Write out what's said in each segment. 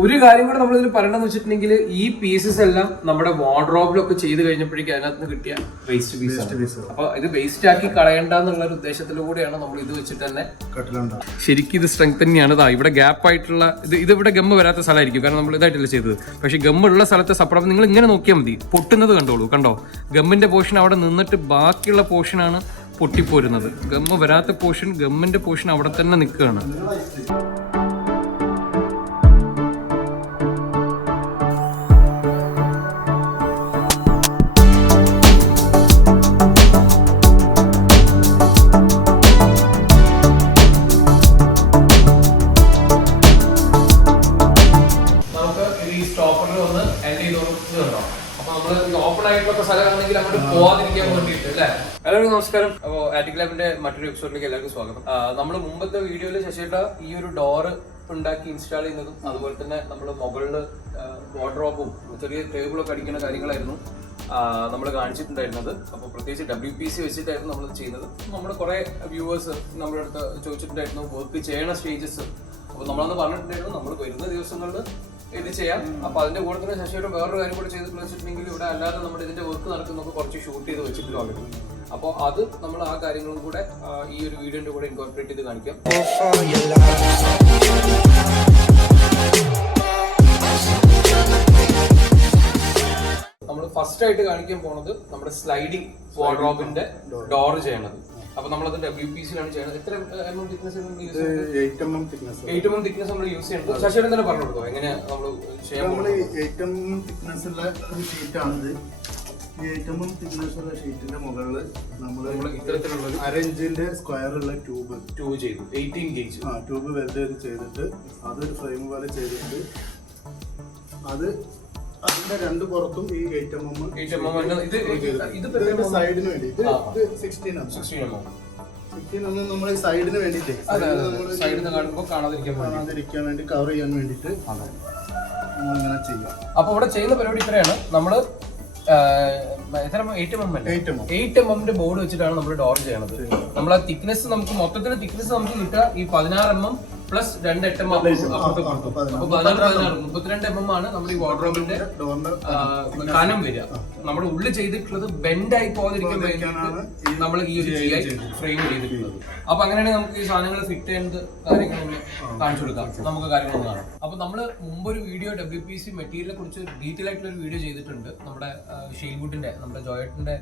ഒരു കാര്യം കൂടെ നമ്മൾ ഇതിൽ പറയണമെന്ന് വെച്ചിട്ടുണ്ടെങ്കിൽ ഈ പീസസ് എല്ലാം നമ്മുടെ വാർഡ്രോബിലൊക്കെ ചെയ്ത് കഴിഞ്ഞപ്പോഴേക്കും അതിനകത്ത് നിന്ന് കിട്ടിയ വേസ്റ്റ് പീസ്. അപ്പൊ ഇത് വേസ്റ്റ് ആക്കി കളയണ്ട എന്നുള്ള ഒരു ഉദ്ദേശത്തിലൂടെയാണ് നമ്മൾ ഇത് വെച്ചിട്ട് തന്നെ ശരിക്കും ഇത് സ്ട്രെങ്ത് തന്നെയാണ്. ഇവിടെ ഗ്യാപ്പ് ആയിട്ടുള്ള ഇത് ഇവിടെ ഗമ്മ് വരാത്ത സ്ഥലമായിരിക്കും, കാരണം നമ്മൾ ഇതായിട്ടല്ല ചെയ്തത്. പക്ഷെ ഗമ്മുള്ള സ്ഥലത്തെ സപ്രപ്പ് നിങ്ങൾ ഇങ്ങനെ നോക്കിയാൽ മതി, പൊട്ടുന്നത് കണ്ടോ ഗമ്മിന്റെ പോർഷൻ അവിടെ നിന്നിട്ട് ബാക്കിയുള്ള പോർഷനാണ് പൊട്ടിപ്പോരുന്നത്. ഗമ്മ് വരാത്ത പോർഷൻ, ഗമ്മിന്റെ പോർഷൻ അവിടെ തന്നെ നിൽക്കുകയാണ്. എല്ലാവർക്കും നമസ്കാരം. അപ്പോൾ ആറ്റിക് ലാബിന്റെ മറ്റൊരു എപ്പിസോഡിലേക്ക് എല്ലാവർക്കും സ്വാഗതം. നമ്മൾ മുമ്പത്തെ വീഡിയോയിൽ ശശിയേട്ട ഈ ഒരു ഡോറ് ഉണ്ടാക്കി ഇൻസ്റ്റാൾ ചെയ്യുന്നതും അതുപോലെ തന്നെ നമ്മൾ മുകളിൽ വാർഡ്രോബും ചെറിയ ടേബിളൊക്കെ അടിക്കുന്ന കാര്യങ്ങളായിരുന്നു നമ്മൾ കാണിച്ചിട്ടുണ്ടായിരുന്നത്. അപ്പോൾ പ്രത്യേകിച്ച് WPC വെച്ചിട്ടായിരുന്നു നമ്മൾ ചെയ്യുന്നത്. നമ്മൾ കുറേ വ്യൂവേഴ്സ് നമ്മുടെ അടുത്ത് ചോദിച്ചിട്ടുണ്ടായിരുന്നു വർക്ക് ചെയ്യണ സ്റ്റേജസ്. അപ്പോൾ നമ്മളന്ന് പറഞ്ഞിട്ടുണ്ടായിരുന്നു നമ്മൾ വരുന്ന ദിവസങ്ങളിൽ ഇത് ചെയ്യാം. അപ്പൊ അതിന്റെ കൂടെ തന്നെ ശശിയുടെ വേറൊരു കാര്യം കൂടെ ചെയ്തിട്ടുള്ള വെച്ചിട്ടുണ്ടെങ്കിൽ ഇവിടെ അല്ലാതെ നമ്മുടെ ഇതിന്റെ വർക്ക് നടക്കുന്നൊക്കെ കുറച്ച് ഷൂട്ട് ചെയ്ത് വെച്ചിട്ടുണ്ട് ഓൾറെഡി. അപ്പോൾ അത് നമ്മൾ ആ കാര്യങ്ങളും കൂടെ ഈ ഒരു വീഡിയോന്റെ കൂടെ ഇൻകോർപ്പറേറ്റ് ചെയ്ത് കാണിക്കാം. നമ്മൾ ഫസ്റ്റ് ആയിട്ട് കാണിക്കാൻ പോണത് നമ്മുടെ സ്ലൈഡിംഗ് വാർഡ്രോബിന്റെ ഡോർ ചെയ്യണത്. അപ്പൊ നമ്മളത് WPC-ലാണ് ചെയ്യുന്നത്. എത്ര mm തിക്നെസ്? 8 mm തിക്നെസ് നമ്മൾ യൂസ് ചെയ്യുന്നത്. ശശിയുടെ തന്നെ പറഞ്ഞു കൊടുക്കോ എങ്ങനെയാ നമ്മൾ ചെയ്യാൻ? 8 mm തിക്നെസ് ഉള്ള ഒരു ഷീറ്റാണിത്. ഈ 8 mm തിക്നെസ് ഉള്ള ഷീറ്റിന്റെ മുകളിൽ നമ്മൾ ഇത്തരത്തിലുള്ള 1/2 ഇഞ്ചിന്റെ സ്ക്വയറുള്ള ട്യൂബ് ചെയ്തു. 18 ഗേജ് ട്യൂബ് വെൽഡ് ചെയ്തിട്ട് അതൊരു ഫ്രെയിം പോലെ ചെയ്തിട്ട് അതിന്റെ രണ്ട് പുറത്തും ഈ 8 mm സൈഡിന് വേണ്ടി ഇത് 16 mm നമ്മൾ ഈ സൈഡിന് വേണ്ടിട്ട് കാണാതിരിക്കാൻ വേണ്ടി കവർ ചെയ്യാൻ വേണ്ടിട്ട് നമ്മളിങ്ങനെ ചെയ്യാം. അപ്പൊ ഇവിടെ ചെയ്യുന്ന പരിപാടി ഇത്രയാണ്. നമ്മള് 8 mm ബോർഡ് വെച്ചിട്ടാണ് നമ്മൾ ഡോർ ചെയ്യണത്. നമ്മളെ തിക്നെസ് നമുക്ക് മൊത്തത്തിൽ തിക്നെസ് നമുക്ക് കിട്ടുക ഈ 16 mm പ്ലസ് 2 8 mm. അപ്പൊ 32 mm ആണ് നമ്മുടെ ഈ വാർഡ്രോബിന്റെ കനം വരിക. നമ്മുടെ ഉള്ളിൽ ചെയ്തിട്ടുള്ളത് ബെൻഡ് ആയി പോകാതിരിക്കാൻ വേണ്ടിയിട്ടാണ് നമ്മൾ ഈ ഒരു ഫ്രെയിം ചെയ്തിട്ടുള്ളത്. അപ്പൊ അങ്ങനെയാണെങ്കിൽ നമുക്ക് ഈ സാധനങ്ങൾ ഫിറ്റ് ചെയ്യുന്നത് കാര്യങ്ങളൊന്ന് കാണിച്ചു കൊടുക്കാം. നമുക്ക് കാര്യങ്ങളൊന്നും കാണാം. അപ്പൊ നമ്മൾ മുമ്പൊരു വീഡിയോ WPC മെറ്റീരിയലിനെ കുറിച്ച് ഡീറ്റെയിൽ ആയിട്ടുള്ള ഒരു വീഡിയോ ചെയ്തിട്ടുണ്ട്. നമ്മുടെ ഷെയിൽവുഡിന്റെ നമ്മുടെ ജോയറ്റിന്റെ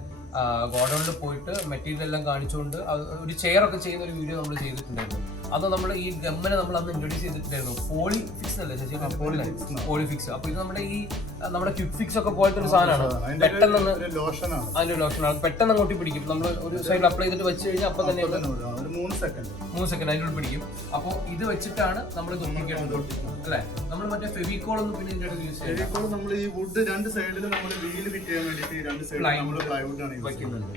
ഗോഡൌണിൽ പോയിട്ട് മെറ്റീരിയൽ എല്ലാം കാണിച്ചുകൊണ്ട് ഒരു ചെയർ ഒക്കെ ചെയ്യുന്ന ഒരു വീഡിയോ നമ്മൾ ചെയ്തിട്ടുണ്ടായിരുന്നു. അത് നമ്മൾ ഈ ഗമ്മിനെ നമ്മൾ അന്ന് ഇൻട്രൊഡ്യൂസ് ചെയ്തിട്ടുണ്ടായിരുന്നു. പോളിഫിക്സ് അല്ലേ ചേച്ചി? പോളിഫിക്സ്. അപ്പൊ ഇത് നമ്മുടെ ക്വിക്ക് ഫിക്സ് ഒക്കെ പോലത്തെ ഒരു സാധനമാണ്. പെട്ടെന്ന് അതിന്റെ ലോഷനാണ്. പെട്ടെന്ന് അങ്ങോട്ട് പിടിക്കും. നമ്മൾ ഒരു സൈഡിൽ അപ്ലൈ ചെയ്തിട്ട് വെച്ച് കഴിഞ്ഞാൽ അപ്പൊ തന്നെ 3 സെക്കൻഡ് അതിനോട് പിടിക്കും. അപ്പൊ ഇത് വെച്ചിട്ടാണ് നമ്മൾ ഒട്ടിക്കുന്നത് അല്ലെ? നമ്മൾ മറ്റേ ഫെവിക്കോൾ ഒന്നും പിന്നെ ഇതിന്റെ യൂസ് ചെയ്യുന്നത്. നമ്മൾ ഈ വുഡ് രണ്ട് സൈഡിലും നമ്മൾ വീല് ഫിറ്റ് ചെയ്യാൻ വേണ്ടിട്ട് രണ്ട് സൈഡിൽ നമ്മൾ പ്ലൈവുഡ് ആണ് വെക്കുന്നുണ്ട്.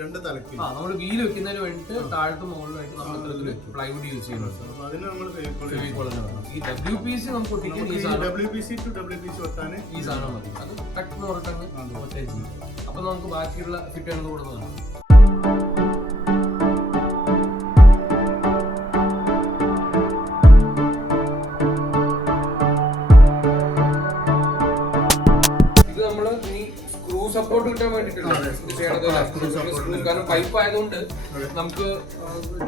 രണ്ട് തലക്ക് നമ്മൾ വീല് വെക്കുന്നതിന് വേണ്ടിട്ട് താഴത്ത് മുകളിലായിട്ട് നമ്മൾ ഇത്തരത്തില് പ്ലൈവുഡ് യൂസ് ചെയ്യുന്നുണ്ട്. അതിന് നമ്മൾ ഫെവിക്കോൾ ഈ WPC നമുക്ക് ഒട്ടിക്കാൻ WPC to WPC വെക്കാൻ ഈ സാധനം മതി. അത് പെട്ടെന്ന് പറഞ്ഞിട്ടാണ്. അപ്പൊ നമുക്ക് ബാക്കിയുള്ള ഫിറ്റ് ചെയ്യുന്നത് കൂടെ നോക്കാം. സപ്പോർട്ട് കിട്ടാൻ വേണ്ടിയിട്ടാണ് കാരണം പൈപ്പ് ആയതുകൊണ്ട് നമുക്ക്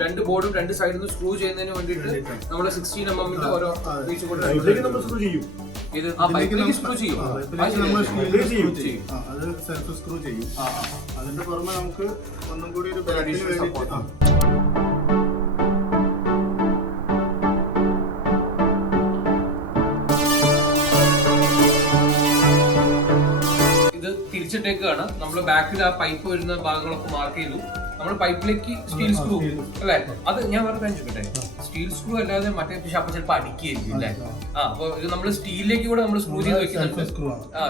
2 ബോർഡും 2 സൈഡിൽ നിന്ന് സ്ക്രൂ ചെയ്യുന്നതിന് വേണ്ടിയിട്ട് നമ്മൾ 16 mm ഓരോ പീസ് കൊണ്ട് ഇത് ആ പൈപ്പിലേക്ക് സ്ക്രൂ ചെയ്യും. അതിന്റെ പുറമെ നമുക്ക് ഒന്നും കൂടി ഒരു തിരിച്ചിട്ടേക്കാണ്. നമ്മൾ ബാക്കിൽ ആ പൈപ്പ് വരുന്ന ഭാഗങ്ങളൊക്കെ മാർക്ക് ചെയ്തു. നമ്മൾ പൈപ്പിലേക്ക് സ്റ്റീൽ സ്ക്രൂ അല്ലെ? അത് ഞാൻ വേറെ കാര്യം ചോദിക്കട്ടെ, സ്റ്റീൽ സ്ക്രൂ അല്ലാതെ മറ്റേ അപ്പൊ ചിലപ്പോൾ അടിക്കുകയായിരിക്കും അല്ലെ? അപ്പൊ ഇത് നമ്മൾ സ്റ്റീലിലേക്ക് കൂടെ നമ്മൾ സ്ക്രൂ ചെയ്ത് വെക്കുന്നുണ്ട്.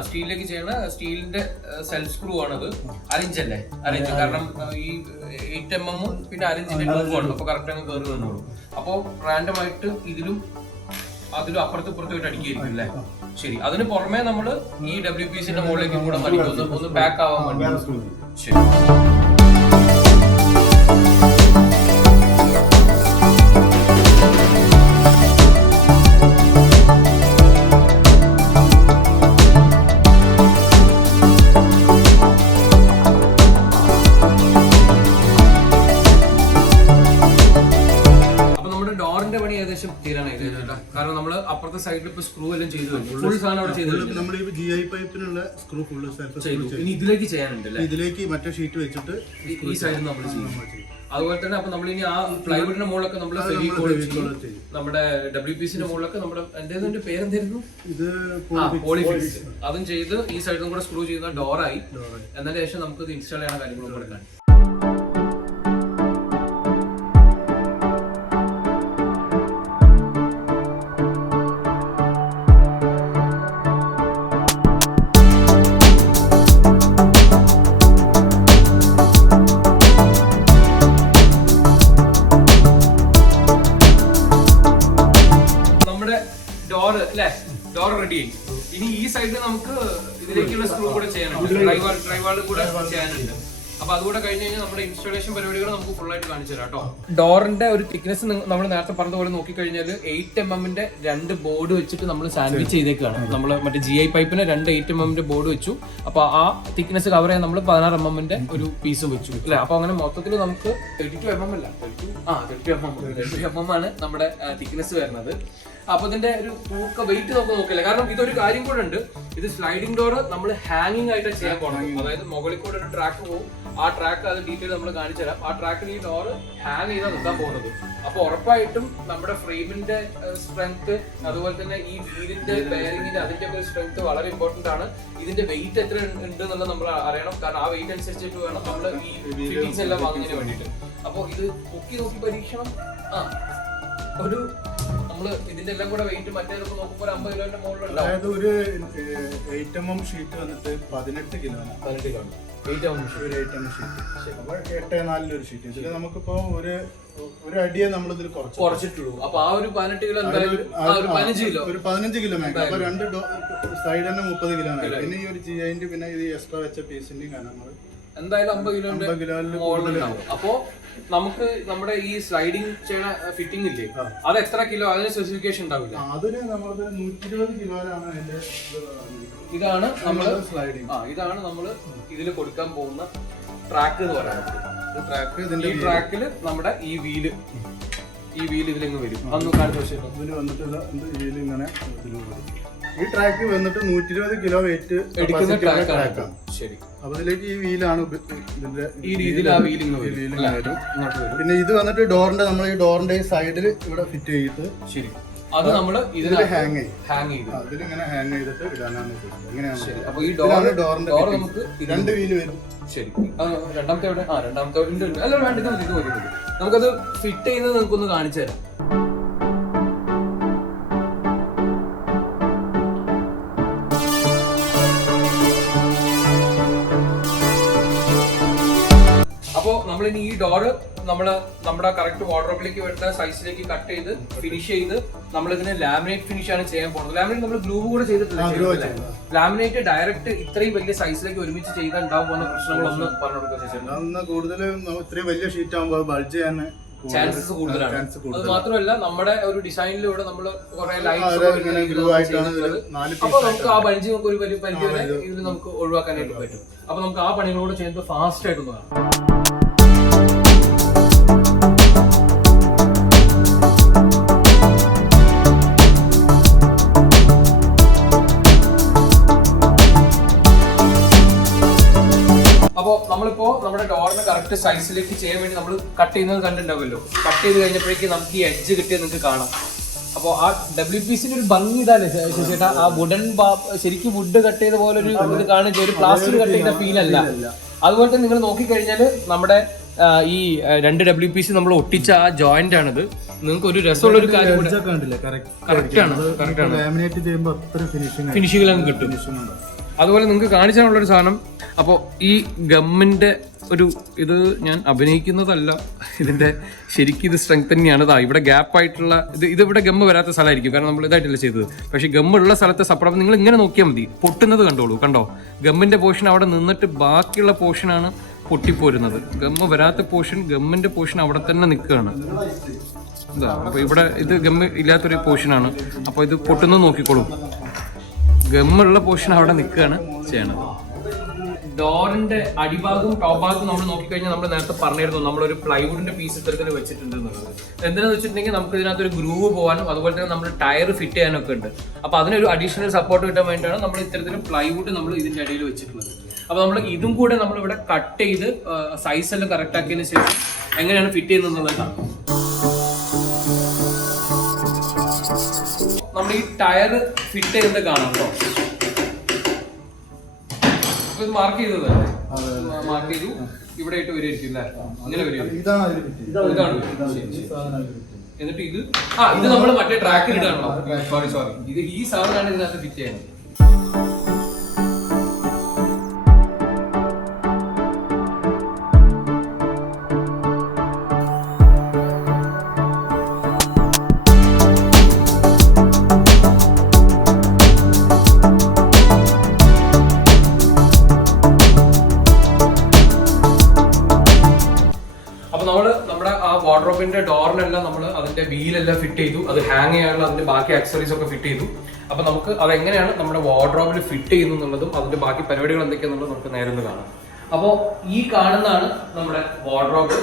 സ്റ്റീലിലേക്ക് ചെയ്യണ സ്റ്റീലിന്റെ സെൽഫ് സ്ക്രൂ ആണത്. 1/2 ഇഞ്ച് അല്ലേ? 1/2 ഇഞ്ച്. കാരണം ഈ 8 mm പിന്നെ 1/2 ഇഞ്ചിന്റെ ട്യൂബാണ്. അപ്പൊ കറക്റ്റ് അങ്ങ് കയറി വന്നോളൂ. അപ്പൊ റാൻഡം ആയിട്ട് ഇതിലും അതിലും അപ്പുറത്ത് ഇപ്പുറത്തായിട്ട് അടിക്കുകയായിരിക്കും അല്ലേ? ശരി. അതിന് പുറമെ നമ്മൾ ഈ WPC-ന്റെ മുകളിലേക്ക് കൂടെ അടിക്കുന്നു, ഒന്ന് ബാക്ക് ആവാൻ വേണ്ടി. ശരി. അപ്പുറത്തെ സൈഡിൽ ഇപ്പൊ സ്ക്രൂ എല്ലാം ചെയ്തു ഫുൾ സാധനം അവിടെ ചെയ്തു നമ്മൾ ഈ GI പൈപ്പിനുള്ള സ്ക്രൂ ഫുള്ള് ചെയ്തു. ഇനി ഇതിലേക്ക് ചെയ്യാനുണ്ട് അല്ലേ? ഇതിലേക്ക് മറ്റേ ഷീറ്റ് വെച്ചിട്ട് ഈ സൈഡിൽ നമ്മൾ ചെയ്യും. അതുപോലെ തന്നെ അപ്പൊ നമ്മളിനി ആ പ്ലൈവുഡിന്റെ മുകളിലൊക്കെ നമ്മൾ ഫെവിക്കോൾ ചെയ്യും. നമ്മുടെ WPCന്റെ മുകളിലൊക്കെ നമ്മുടെ എന്റെ പേരെന്തായിരുന്നു? ഇത് പോളിഫിക്സ്. അതും ചെയ്ത് ഈ സൈഡിലും കൂടെ സ്ക്രൂ ചെയ്യുന്ന ഡോറായി. എന്നതിന് ശേഷം നമുക്ക് ഇത് ഇൻസ്റ്റാൾ ചെയ്യുന്ന കാര്യങ്ങളും കൊടുക്കാൻ. ഡോർ റെഡി ആയി. ഇനി ഈ സൈഡിൽ നമുക്ക് ഇതിലേക്കുള്ള സ്ക്രൂ കൂടെ ചെയ്യാനുണ്ട്, ഡ്രൈവാളും കൂടെ ചെയ്യാനുണ്ട്. അപ്പൊ അതുകൂടെ കഴിഞ്ഞ് കഴിഞ്ഞാൽ നമ്മുടെ ഇൻസ്റ്റാളേഷൻ പരിപാടികൾ നമുക്ക് ഫുൾ ആയിട്ട് കാണിച്ചു തരാം കേട്ടോ. ഡോറിന്റെ ഒരു തിക്നെസ് നമ്മൾ നേരത്തെ പറഞ്ഞ പോലെ നോക്കിക്കഴിഞ്ഞാൽ 8 mm 2 ബോർഡ് വെച്ചിട്ട് നമ്മൾ സാൻഡ്വിച്ച് ചെയ്തേക്കാണ്. നമ്മൾ മറ്റേ GI പൈപ്പിന് 2 8 mm ബോർഡ് വെച്ചു. അപ്പൊ ആ തിക്നെസ് കവർ ചെയ്യാൻ നമ്മൾ 16 mm ഒരു പീസും വെച്ചു അല്ലെ. അപ്പൊ അങ്ങനെ മൊത്തത്തിൽ നമുക്ക് 32 mm അല്ല 32 mm ആണ് നമ്മുടെ തിക്നെസ് വരുന്നത്. അപ്പൊ ഇതിന്റെ ഒരു വെയിറ്റ് നമുക്ക് നോക്കില്ല, കാരണം ഇതൊരു കാര്യം കൂടെ ഉണ്ട്. ഇത് സ്ലൈഡിംഗ് ഡോർ നമ്മൾ ഹാങ്ങിങ് ആയിട്ട് ചെയ്യാൻ പോകണം. അതായത് മുകളിൽ കൂടെ ഒരു ട്രാക്ക് പോകും. ആ ട്രാക്ക് അത് ഡീറ്റെയിൽ നമ്മൾ കാണിച്ചു തരാം. ആ ട്രാക്കിൽ ഈ ഡോർ ഹാങ് ചെയ്താൽ നിൽക്കാൻ പോകുന്നത്. അപ്പൊ ഉറപ്പായിട്ടും നമ്മുടെ ഫ്രെയിമിന്റെ സ്ട്രെങ്ത്, അതുപോലെ തന്നെ ഈ വീലിന്റെ ബെയറിംഗിന്റെ അതിന്റെ ഒക്കെ സ്ട്രെങ്ത് വളരെ ഇമ്പോർട്ടന്റ് ആണ്. ഇതിന്റെ വെയിറ്റ് എത്ര ഉണ്ട് എന്നുള്ളത് നമ്മൾ അറിയണം, കാരണം ആ വെയിറ്റ് അനുസരിച്ചിട്ട് വേണം നമ്മൾ ഈ ഫിറ്റിംഗ്സ് എല്ലാം വാങ്ങുന്നതിന് വേണ്ടിയിട്ട്. അപ്പൊ ഇത് നോക്കി പരീക്ഷണം. ഒരു നമ്മള് ഇതിന്റെ എല്ലാം കൂടെ വെയിറ്റ് മറ്റേതൊക്കെ നോക്കുമ്പോൾ 50 കിലോന്റെ മുകളിലുണ്ടാവും. അതായത് ഒരു 8 mm ഷീറ്റ് വന്നിട്ട് 18 കിലോ 18 കിലോ 8 mm ഷീറ്റ്. അപ്പോൾ 8.4 ഒരു ഷീറ്റ്. ഇതിൽ നമുക്കിപ്പോ ഒരു അടിയെ നമ്മളിതിൽ കുറച്ചിട്ടുള്ളൂ. അപ്പൊ ആ ഒരു 18 കിലോ എന്തായാലും 15 കിലോ മേക്കാം. അപ്പൊ രണ്ട് സൈഡ് തന്നെ 30 കിലോ ആണ്. പിന്നെ ഈ ഒരു GI പിന്നെ ഇത് എക്സ്ട്രാ വെച്ച പീസിന്റെയും കാരണം എന്തായാലും 50 കിലോന്റെ മുകളിലുണ്ടാവും. അപ്പോ നമുക്ക് നമ്മുടെ ഈ സ്ലൈഡിംഗ് ചെയ്യുന്ന ഫിറ്റിംഗ് ഇല്ലേ, അത് എത്ര കിലോ അതിന് സ്പെസിഫിക്കേഷൻ ഉണ്ടാവില്ല. അതിന് നമ്മളത് 120 കിലോയിലാണ് അതിന്റെ. ഇതാണ് നമ്മള് ഇതാണ് നമ്മള് ഇതിൽ കൊടുക്കാൻ പോകുന്ന ട്രാക്ക് എന്ന് പറയുന്നത്. ഈ ട്രാക്കില് നമ്മുടെ ഈ വീല് ഇതിലിങ്ങ് വരും. അന്ന് കാണിച്ചു ഇതില് വന്നിട്ട് ഇങ്ങനെ ഈ ട്രാക്ക് വന്നിട്ട് 120 കിലോ വെയിറ്റ് എടുക്കുന്ന ട്രാക്കാണ്. ശരി. അപ്പൊ ഇതിലേക്ക് ഈ വീലാണ് ഇതിന്റെ ഈ രീതിയിൽ ആ വീലിങ് വരും. പിന്നെ ഇത് വന്നിട്ട് ഡോറിന്റെ നമ്മൾ ഈ ഡോറിന്റെ സൈഡിൽ ഇവിടെ ഫിറ്റ് ചെയ്തിട്ട് ശരി അത് നമ്മള് ഇതിൽ ഹാങ് ചെയ്ത് ഇതിലിങ്ങനെ ഹാങ് ചെയ്തിട്ട് ഇടാനാണ് ഇങ്ങനെയാണ്. ശരി. അപ്പൊ ഈ ഡോറിന്റെ നമുക്ക് 2 വീല് വരും. ശരി. രണ്ടാമത്തെ എവിടെ? രണ്ടാമത്തെ അല്ല വേണ്ട, ഇത് മതി. നമുക്കത് ഫിറ്റ് ചെയ്യുന്നത് നിങ്ങൾക്കൊന്ന് കാണിച്ചു തരാം. അപ്പോ നമ്മളിനി ഈ ഡോറ് നമ്മുടെ കറക്റ്റ് വാർഡ്രോബിലേക്ക് വരുന്ന സൈസിലേക്ക് കട്ട് ചെയ്ത് ഫിനിഷ് ചെയ്ത് നമ്മളിതിന് ലാമിനേറ്റ് ഫിനിഷ് ആണ് ചെയ്യാൻ പോകുന്നത്. ലാമിനേറ്റ് നമ്മൾ ഗ്ലൂ കൂടെ ചെയ്തിട്ടില്ല. ലാമിനേറ്റ് ഡയറക്റ്റ് ഇത്രയും വലിയ സൈസിലേക്ക് ഒരുമിച്ച് ചെയ്താൽ ഉണ്ടാവാൻ പോകുന്ന പ്രശ്നങ്ങളൊന്ന് പറഞ്ഞു കൊടുക്കുക. കൂടുതൽ ഇത്രയും വലിയ ഷീറ്റ് ആകുമ്പോൾ ബൾജ് ചെയ്യാൻ ചാൻസസ് കൂടുതലാണ്. അത് മാത്രമല്ല നമ്മുടെ ഒരു ഡിസൈനിലൂടെ നമ്മൾ കുറെ ലൈൻസ് അപ്പൊ നമുക്ക് ആ ബൾജ് ഒരു വലിയ ഇതിൽ നമുക്ക് ഒഴിവാക്കാനായിട്ട് പറ്റും. അപ്പൊ നമുക്ക് ആ പണികളോട് ചെയ്യുമ്പോൾ ഫാസ്റ്റ് ആയിട്ടൊന്ന് കാണാം. അപ്പോ നമ്മളിപ്പോ നമ്മുടെ ഡോറിന് കറക്റ്റ് സൈസിലേക്ക് ചെയ്യാൻ വേണ്ടി നമ്മൾ കട്ട് ചെയ്യുന്നത് കണ്ടിട്ടുണ്ടാവുമല്ലോ. കട്ട് ചെയ്ത് കഴിഞ്ഞപ്പോഴേക്കും നമുക്ക് ഈ എഡ്ജ് കിട്ടിയത് നിങ്ങൾക്ക് കാണാം. അപ്പോൾ ആ WPCന്റെ ഒരു ഭംഗി ഇതല്ലേ ചേട്ടാ, ആ വുഡൻ ശരിക്കും വുഡ് കട്ട് ചെയ്ത പോലെ ഒരു ഇത് കാണിച്ച ഒരു പ്ലാസ്റ്റിക് കട്ട് ചെയ്ത ഫീൽ അല്ല. അതുപോലെ തന്നെ നിങ്ങൾ നോക്കിക്കഴിഞ്ഞാൽ നമ്മുടെ ഈ 2 WPC നമ്മൾ ഒട്ടിച്ച ആ ജോയിന്റ് ആണിത്. നിങ്ങൾക്ക് ഒരു രസമുള്ള ഒരു കാര്യം ഫിനിഷിംഗ് കിട്ടും. അതുപോലെ നിങ്ങൾക്ക് കാണിച്ചാലുള്ളൊരു സാധനം. അപ്പോൾ ഈ ഗമ്മിന്റെ ഒരു ഇത് ഞാൻ അഭിനയിക്കുന്നതല്ല, ഇതിന്റെ ശരിക്കും ഇത് സ്ട്രെങ്ത് തന്നെയാണ്. ഇവിടെ ഗ്യാപ്പ് ആയിട്ടുള്ള ഇതിവിടെ ഗമ്മ് വരാത്ത സ്ഥലമായിരിക്കും, കാരണം നമ്മൾ ഇതായിട്ടല്ല ചെയ്തത്. പക്ഷെ ഗമ്മുള്ള സ്ഥലത്തെ സപ്പറ നിങ്ങൾ ഇങ്ങനെ നോക്കിയാൽ മതി, പൊട്ടുന്നത് കണ്ടോ ഗമ്മിന്റെ പോർഷൻ അവിടെ നിന്നിട്ട് ബാക്കിയുള്ള പോർഷനാണ് പൊട്ടിപ്പോരുന്നത്. ഗമ്മ് വരാത്ത പോർഷൻ, ഗമ്മിന്റെ പോർഷൻ അവിടെ തന്നെ നിൽക്കുകയാണ്. ഇതാ അപ്പൊ ഇവിടെ ഇത് ഗമ്മ് ഇല്ലാത്തൊരു പോർഷനാണ്. അപ്പോൾ ഇത് പൊട്ടുന്നത് നോക്കിക്കോളൂ. ഗമ്മുള്ള പോർഷൻ അവിടെ നിൽക്കുകയാണ് ചെയ്യണത്. ഡോറിന്റെ അടിഭാഗവും ടോപ്പ് ഭാഗത്തും നമ്മൾ നോക്കിക്കഴിഞ്ഞാൽ നമ്മൾ നേരത്തെ പറഞ്ഞിരുന്നു നമ്മളൊരു പ്ലൈവുഡിന്റെ പീസ് ഇത്തരത്തിൽ വെച്ചിട്ടുണ്ട് എന്നുള്ളത്. എന്താണെന്ന് വെച്ചിട്ടുണ്ടെങ്കിൽ നമുക്ക് ഇതിനകത്ത് ഒരു ഗ്രൂവ് പോകാനും അതുപോലെ തന്നെ നമ്മൾ ടയർ ഫിറ്റ് ചെയ്യാനൊക്കെ ഉണ്ട്. അപ്പൊ അതിനൊരു അഡീഷണൽ സപ്പോർട്ട് കിട്ടാൻ വേണ്ടിയിട്ടാണ് നമ്മൾ ഇത്തരത്തിൽ പ്ലൈവുഡ് നമ്മൾ ഇതിന്റെ അടിയിൽ വെച്ചിട്ടുള്ളത്. അപ്പൊ നമ്മൾ ഇതും കൂടെ നമ്മൾ ഇവിടെ കട്ട് ചെയ്ത് സൈസ് എല്ലാം കറക്റ്റ് ആക്കിയതിനു ശേഷം എങ്ങനെയാണ് ഫിറ്റ് ചെയ്യുന്നത് എന്നുള്ളതാണ്. നമ്മൾ ഈ ടയർ ഫിറ്റ് ചെയ്യുന്നത് കാണാം കേട്ടോ. ഇത് മാർക്ക് ചെയ്തതല്ലേ, മാർക്ക് ചെയ്തു ഇവിടെ ആയിട്ട് വരികയായിരിക്കും അല്ലേ, ഇങ്ങനെ വരും. ഇതാണ് എന്നിട്ട് ഇത് നമ്മൾ മറ്റേ ട്രാക്കിൽ ഇടാണല്ലോ. സോറി ഇത് ഈ സാധനമാണ് ഇതിനകത്ത് ഫിറ്റ് ചെയ്യുന്നത്. നമ്മുടെ ആ വാർഡ്രോബിന്റെ ഡോറിനെല്ലാം നമ്മൾ അതിന്റെ വീലെല്ലാം ഫിറ്റ് ചെയ്തു. അത് ഹാങ് ചെയ്യാനുള്ള അതിന്റെ ബാക്കി ആക്സസറീസ് ഒക്കെ ഫിറ്റ് ചെയ്തു. അപ്പൊ നമുക്ക് അതെങ്ങനെയാണ് നമ്മുടെ വാർഡ്രോബിൽ ഫിറ്റ് ചെയ്യുന്നു എന്നുള്ളതും അതിന്റെ ബാക്കി പരിപാടികൾ എന്തൊക്കെയാണെന്നുള്ളത് നമുക്ക് നേരെ ഒന്ന് കാണാം. അപ്പോൾ ഈ കാണുന്നതാണ് നമ്മുടെ വാർഡ്രോബ്.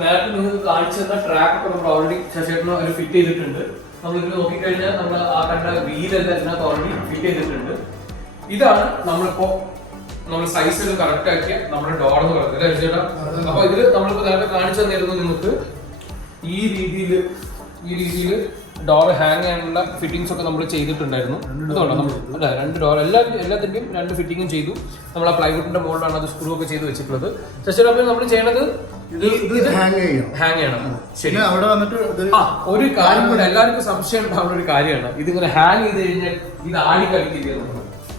നേരത്തെ നിങ്ങൾക്ക് കാണിച്ചു തന്ന ട്രാക്ക് ഒക്കെ നമ്മൾ ഓൾറെഡി ശശേഷന് ഒരു ഫിറ്റ് ചെയ്തിട്ടുണ്ട്. നമ്മളിത് നോക്കിക്കഴിഞ്ഞാൽ നമ്മൾ ആ കണ്ട വീലെല്ലാം ഇതിനകത്ത് ഓൾറെഡി ഫിറ്റ് ചെയ്തിട്ടുണ്ട്. ഇതാണ് നമ്മളിപ്പോ നമ്മൾ സൈസ് കറക്റ്റ് ആക്കിയ നമ്മുടെ ഡോർ എന്ന് പറയുന്നത് അല്ലേ ചേട്ടാ? അപ്പൊ ഇതില് നമ്മളിപ്പോ നേരത്തെ കാണിച്ചു തന്നിരുന്നു നിങ്ങൾക്ക് ഈ രീതിയിൽ ഡോർ ഹാങ് ചെയ്യാനുള്ള ഫിറ്റിംഗ്സ് ഒക്കെ നമ്മൾ ചെയ്തിട്ടുണ്ടായിരുന്നു. അല്ല, 2 ഡോർ എല്ലാത്തിന്റെയും 2 ഫിറ്റിംഗും ചെയ്തു. നമ്മൾ ആ പ്ലൈവുഡിന്റെ മുകളിലാണ് അത് സ്ക്രൂ ഒക്കെ ചെയ്ത് വെച്ചിട്ടുള്ളത്. ശശി അപ്പോൾ നമ്മൾ ചെയ്യണത് ഇത് ഹാങ് ചെയ്യണം. ശരി, ഒരു കാര്യം കൂടെ എല്ലാവർക്കും സംശയം ഉണ്ടാവുന്ന ഒരു കാര്യമാണ്, ഇതിങ്ങനെ ഹാങ് ചെയ്ത് കഴിഞ്ഞാൽ ഇത് ആടി കളിക്കില്ല.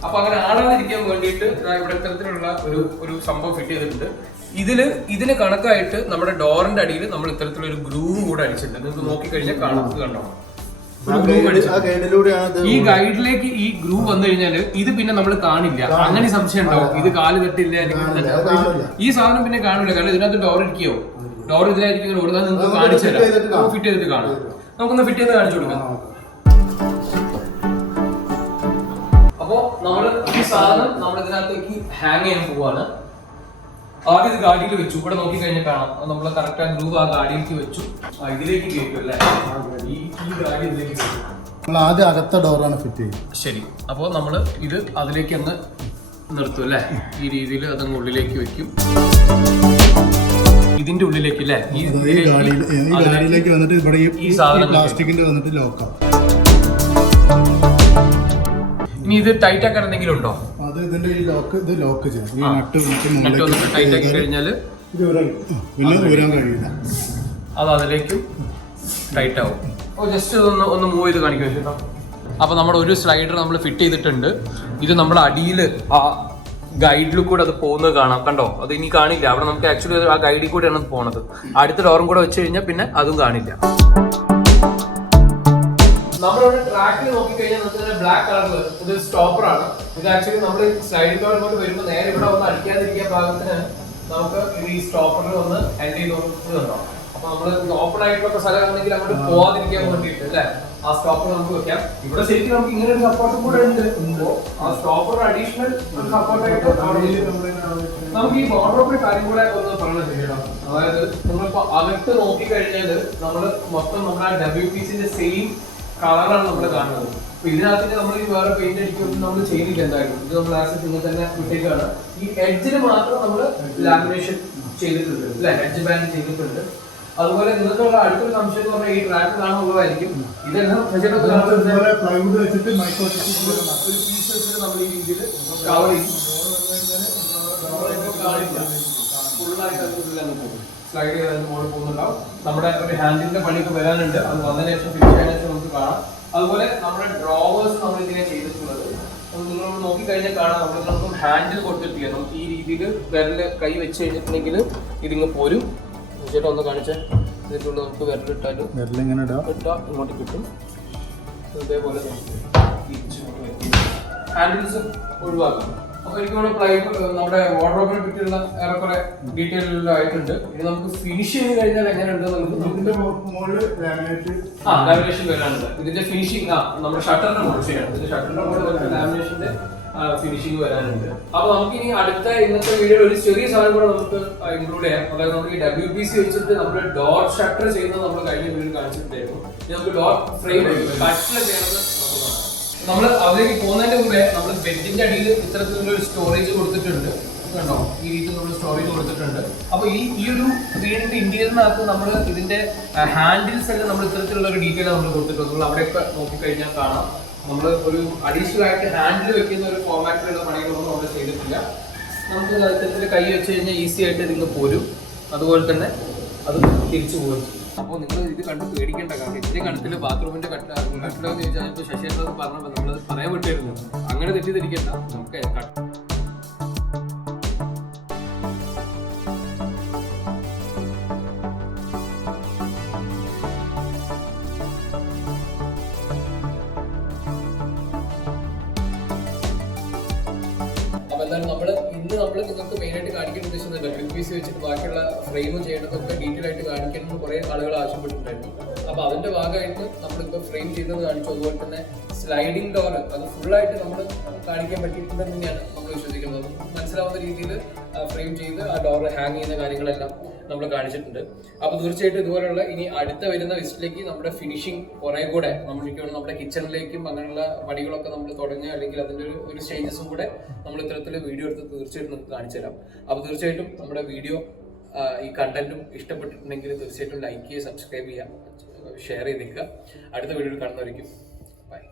അപ്പൊ അങ്ങനെ ആടാതിരിക്കാൻ വേണ്ടിയിട്ട് ഇവിടെ ഇത്തരത്തിലുള്ള ഒരു സംഭവം ഫിറ്റ് ചെയ്തിട്ടുണ്ട്. ഇതിന് കണക്കായിട്ട് നമ്മുടെ ഡോറിന്റെ അടിയിൽ നമ്മൾ ഇത്തരത്തിലുള്ള ഒരു ഗ്രൂവ് കൂടെ അടിച്ചിട്ടുണ്ട്. നിങ്ങൾക്ക് നോക്കിക്കഴിഞ്ഞാൽ കാണാം, കണ്ടോ? ഈ ഗൈഡിലേക്ക് ഈ ഗ്രൂവ് വന്നു കഴിഞ്ഞാല് ഇത് പിന്നെ നമ്മൾ കാണില്ല. അങ്ങനെ സംശയം ഉണ്ടാവും, ഇത് കാല് തട്ടില്ല അല്ലെങ്കിൽ ഈ സാധനം പിന്നെ കാണില്ല. കാരണം ഇതിനകത്ത് ഡോർ ഇരിക്കുകയോ ഡോർ ഇതിലായിരിക്കും ഓടുന്നത്. നിങ്ങൾക്ക് കാണിച്ചു തരാം, ഫിറ്റ് ചെയ്തിട്ട് കാണാം. നമുക്കൊന്ന് ഫിറ്റ് ചെയ്ത് കാണിച്ചു കൊടുക്കാം. അപ്പോ നമ്മള് ഈ സാധനം നമ്മൾ ഇതിനകത്തേക്ക് ഹാങ് ചെയ്യാൻ പോവാണ്. ആദ്യം ഇത് ഗാഡിയിൽ വെച്ചു. ഇവിടെ നോക്കി കഴിഞ്ഞാൽ കാണാം നമ്മൾ കറക്റ്റ് ആ ഗ്രൂവ് ആ ഗാഡിയിലേക്ക് വെച്ചു. ഇതിലേക്ക് കയറ്റും അല്ലേ, ഈ ഗാഡി ഇതിലേക്ക് കയറ്റും. നമ്മൾ ആദ്യം അകത്ത ഡോറാണ് ഫിറ്റ് ചെയ്യുന്നത്. ശരി, അപ്പോൾ നമ്മൾ ഇത് അതിലേക്ക് ഒന്ന് നിർത്തും അല്ലേ, ഈ രീതിയിൽ അതങ്ങ് ഉള്ളിലേക്ക് വെക്കും. ഇതിന്റെ ഉള്ളിലേക്ക് അല്ലേ, ഈ ഗാഡിയിലേക്ക് വന്നിട്ട് ഇവിടെ ഈ സാധനം പ്ലാസ്റ്റിക്കിന്റെ വന്നിട്ട് ലോക്കാവും. ഇനി ഇത് ടൈറ്റ് ആക്കാൻ എന്തെങ്കിലും ഉണ്ടോ? അത് ഇതിന്റെ ഈ ലോക്ക് ചെയ്യാം. ഈ നട്ട് ഒന്ന് ടൈറ്റ് ആക്കി കഴിഞ്ഞാൽ പിന്നെ ഊരാൻ കഴിയില്ല, അത് അതിലേക്കും ടൈറ്റ് ആവും. ജസ്റ്റ് ഒന്ന് മൂവ് ചെയ്ത് കാണിക്കും ചേട്ടാ. അപ്പൊ നമ്മുടെ ഒരു സ്ലൈഡർ നമ്മൾ ഫിറ്റ് ചെയ്തിട്ടുണ്ട്. ഇത് നമ്മുടെ അടിയിൽ ആ ഗൈഡിൽ കൂടെ അത് പോകുന്നത് കാണാം, കണ്ടോ? അത് ഇനി കാണില്ല. അവിടെ നമുക്ക് ആക്ച്വലി ആ ഗൈഡിൽ കൂടെയാണ് പോണത്. അടുത്ത ഡോറും കൂടെ വെച്ച് കഴിഞ്ഞാൽ പിന്നെ അതും കാണില്ല. നമ്മളിവിടെ ട്രാക്കിൽ നോക്കിക്കഴിഞ്ഞാൽ നമുക്ക് ബ്ലാക്ക് കളറിൽ ഇത് സ്റ്റോപ്പർ ആണ്. ഇത് ആക്ച്വലി നമ്മൾ സ്ലൈഡിംഗ് ഡോർ കൊണ്ട് വരുമ്പോൾ നേരെ ഇവിടെ ഒന്ന് അടിക്കാതിരിക്കാൻ ഭാഗത്തിന് നമുക്ക് ഈ സ്റ്റോപ്പറിൽ ഒന്ന് എൻഡ് ചെയ്ത് നോക്കുന്നുണ്ടോ. അപ്പൊ നമ്മൾ ഓപ്പൺ ആയിട്ടുള്ള സ്ഥലമാണെങ്കിൽ അങ്ങോട്ട് പോവാതിരിക്കാൻ വേണ്ടിയിട്ട് അല്ലെ ആ സ്റ്റോപ്പർ നമുക്ക് വെക്കാം. ഇവിടെ ശരിക്കും നമുക്ക് ഇങ്ങനെ ഒരു സപ്പോർട്ടും കൂടെ ഉണ്ട്. ആ സ്റ്റോപ്പർ അഡീഷണൽ ഒരു സപ്പോർട്ടായിട്ട് നമുക്ക് ഈ വാർഡ്രോബിന്റെ കാര്യം കൂടെ ഒന്ന് പറയണത് ശരിയാണ്. അതായത് നമ്മളിപ്പോ അകത്ത് നോക്കിക്കഴിഞ്ഞാൽ നമ്മൾ മൊത്തം നമ്മുടെ WPCന്റെ സെയിം കളറാണ് നമ്മൾ കാണുന്നത്. അപ്പൊ ഇതിനകത്ത് നമ്മൾ ഈ വേറെ പെയിന്റ് അടിക്കൊന്നും നമ്മൾ ചെയ്യുന്നില്ല. എന്തായാലും ഇത് നമ്മൾ ആസ് നിങ്ങൾ തന്നെ വിട്ടേക്കാണ്. ഈ എഡ്ജിന് മാത്രം നമ്മൾ ലാമിനേഷൻ ചെയ്തിട്ടുണ്ട് അല്ലെ, എഡ്ജ് ബാൻഡ് ചെയ്തിട്ടുണ്ട്. അതുപോലെ നിങ്ങൾക്കുള്ള അടുത്തൊരു സംശയം എന്ന് പറഞ്ഞാൽ ഈ ട്രാക്ക് കാണുന്നതായിരിക്കും. ഇതെല്ലാം പ്ലൈവുഡ് വെച്ചിട്ട് ഒരു പീസ് വെച്ചിട്ട് നമ്മൾ ഈ രീതിയിൽ കവർ ചെയ്യും. സ്ലൈഡ് ചെയ്ത് മുകളിൽ പോകുന്നുണ്ടാവും. നമ്മുടെ ഒരു ഹാൻഡിലിന്റെ പണിയൊക്കെ വരാനുണ്ട്. അത് വന്നതിന് ശേഷം ഫിനിഷ് ആയതിനു ശേഷം നമുക്ക് കാണാം. അതുപോലെ നമ്മുടെ ഡ്രോവേഴ്സ് നമ്മൾ ഇതിനെ ചെയ്തിട്ടുള്ളത് നിങ്ങൾ നോക്കിക്കഴിഞ്ഞാൽ കാണാം. നമുക്ക് ഹാൻഡിൽ കൊടുത്തിട്ടില്ല. നമുക്ക് ഈ രീതിയിൽ വിരല് കൈ വെച്ച് കഴിഞ്ഞിട്ടുണ്ടെങ്കിൽ ഇതിങ്ങ് പോരും. ചേട്ടാ ഒന്ന് കാണിച്ചേ. ഇതിൻ്റെ ഉള്ളിൽ നമുക്ക് വിരലിട്ടാലും ഇട്ടാൽ ഇങ്ങോട്ട് കിട്ടും. ഇതേപോലെ ഹാൻഡിൽസ് ഒഴിവാക്കാം. അപ്പൊ എനിക്ക് നമ്മുടെ വാർഡ്രോബിനെ പറ്റിയുള്ള ഏറെക്കുറെ ഡീറ്റെയിൽ ആയിട്ടുണ്ട്. ഇനി നമുക്ക് ഫിനിഷ് ചെയ്ത് കഴിഞ്ഞാൽ എങ്ങനെയുണ്ട് ലാമിനേഷൻ വരാനുണ്ട്. ഇതിന്റെ ഫിനിഷിംഗ് നമ്മുടെ ഷട്ടറിന്റെ മോഡ് ചെയ്യണം. ഇതിന്റെ ഷട്ടറിന്റെ മോഡ് ലാമിനേഷന്റെ ഫിനിഷിംഗ് വരാനുണ്ട്. അപ്പൊ നമുക്ക് ഇനി അടുത്ത ഇന്നത്തെ വീഡിയോയിൽ ഒരു ചെറിയ സാധനം കൂടെ നമുക്ക് ഇൻക്ലൂഡ് ചെയ്യാം. അതായത് നമുക്ക് ഈ WPC വെച്ചിട്ട് നമ്മൾ ഡോർ ഷട്ടർ ചെയ്യുന്നത് നമ്മൾ കഴിഞ്ഞ വീഡിയോയിൽ കാണിച്ചിട്ടുണ്ടായിരുന്നു. നമുക്ക് ഡോർ ഫ്രെയിം കട്ടിൽ ചെയ്യണത് നമ്മൾ അതിലേക്ക് പോകുന്നതിന്റെ മുമ്പേ നമ്മൾ ബെഡിന്റെ അടിയിൽ ഇത്തരത്തിലുള്ള ഒരു സ്റ്റോറേജ് കൊടുത്തിട്ടുണ്ട്. കണ്ടോ, ഈ രീതിയിൽ നമ്മൾ സ്റ്റോറേജ് കൊടുത്തിട്ടുണ്ട്. അപ്പൊ ഈ ഒരു വീടിന്റെ ഇന്റീരിയറിനകത്ത് നമ്മൾ ഇതിന്റെ ഹാൻഡിൽസ് എല്ലാം നമ്മൾ ഇത്തരത്തിലുള്ള ഒരു ഡീറ്റെയിൽ നമ്മൾ കൊടുത്തിട്ടുണ്ട്. നിങ്ങൾ അവിടെയൊക്കെ നോക്കിക്കഴിഞ്ഞാൽ കാണാം. നമ്മൾ ഒരു അഡീഷണൽ ആയിട്ട് ഹാൻഡിൽ വെക്കുന്ന ഒരു ഫോമാറ്റിലുള്ള പണികളൊന്നും നമ്മൾ ചെയ്തിട്ടില്ല. നമുക്ക് ഇത്തരത്തിൽ കൈ വെച്ച് കഴിഞ്ഞാൽ ഈസി ആയിട്ട് ഇതിൽ പോരും. അതുപോലെ തന്നെ അത് തിരിച്ചു പോരും. അപ്പോൾ നിങ്ങൾ ഇത് കണ്ട് പേടിക്കേണ്ട. കാരണം ഇതിന്റെ കണത്തിൽ ബാത്റൂമിന്റെ കട്ടിലെന്ന് ചോദിച്ചാൽ ഇപ്പോൾ ശശിയേട്ടൻ പറഞ്ഞപ്പോൾ നമ്മൾ പറയാൻ വിട്ടായിരുന്നു. അങ്ങനെ തെറ്റിദ്ധരിക്കേണ്ട. നമുക്ക് ഇന്ന് നമ്മൾ നിങ്ങൾക്ക് മെയിനായിട്ട് കാണിക്കാൻ ഉദ്ദേശിക്കുന്നുണ്ട് WPC വെച്ചിട്ട് ബാക്കിയുള്ള ഫ്രെയിം ചെയ്യേണ്ടതൊക്കെ ഡീറ്റെയിൽ ആയിട്ട് കാണിക്കണമെന്ന് കുറേ ആളുകൾ ആവശ്യപ്പെട്ടിട്ടുണ്ടായിരുന്നു. അപ്പോൾ അതിന്റെ ഭാഗമായിട്ട് നമ്മളിപ്പോൾ ഫ്രെയിം ചെയ്യുന്നത് കാണിച്ചു. അതുപോലെ തന്നെ സ്ലൈഡിംഗ് ഡോർ അത് ഫുള്ളായിട്ട് നമ്മൾ കാണിക്കാൻ പറ്റിയിട്ടുണ്ടെന്ന് തന്നെയാണ് നമ്മൾ വിശ്വസിക്കുന്നത്. മനസ്സിലാവുന്ന രീതിയിൽ ഫ്രെയിം ചെയ്ത് ആ ഡോർ ഹാങ് ചെയ്യുന്ന കാര്യങ്ങളെല്ലാം നമ്മൾ കാണിച്ചിട്ടുണ്ട്. അപ്പോൾ തീർച്ചയായിട്ടും ഇതുപോലുള്ള ഇനി അടുത്ത വരുന്ന വിസിറ്റിലേക്ക് നമ്മുടെ ഫിനിഷിംഗ് കുറേ കൂടെ നമ്മൾക്ക് നമ്മുടെ കിച്ചണിലേക്കും അങ്ങനെയുള്ള പണികളൊക്കെ നമ്മൾ തുടങ്ങുക, അല്ലെങ്കിൽ അതിൻ്റെ ഒരു സ്റ്റേജസും കൂടെ നമ്മൾ ഇത്തരത്തിൽ വീഡിയോ എടുത്ത് തീർച്ചയായിട്ടും നമുക്ക് കാണിച്ചു തരാം. അപ്പോൾ തീർച്ചയായിട്ടും നമ്മുടെ വീഡിയോ ഈ കണ്ടന്റും ഇഷ്ടപ്പെട്ടിട്ടുണ്ടെങ്കിൽ തീർച്ചയായിട്ടും ലൈക്ക് ചെയ്യുക, സബ്സ്ക്രൈബ് ചെയ്യുക, ഷെയർ ചെയ്തേക്കുക. അടുത്ത വീഡിയോയിൽ കാണുന്നവരിക്കും ബൈ.